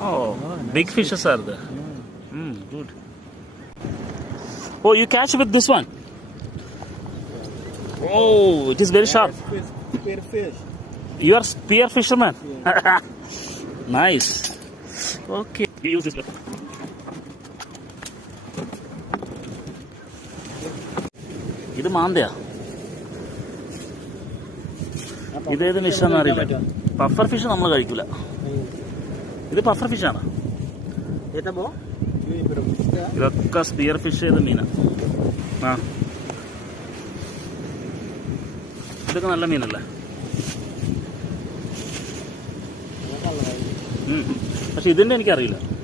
Oh, big fishes are there. Good. Oh, you catch with this one? Oh, it is very sharp. Spear fish. You are spear fisherman? Yeah. Nice. Okay. You use this one. ഇത് മാന്തയാ. ഇതേത് ഫിഷാന്ന് അറിയില്ല. Puffer fish നമ്മൾ കഴിക്കില്ല. ഇത് puffer ഫിഷാണ്. ഇതൊക്കെ sphere fish ചെയ്ത മീനാ. ആ, ഇതൊക്കെ നല്ല മീനല്ലേ? പക്ഷെ ഇതിൻ്റെ എനിക്കറിയില്ല.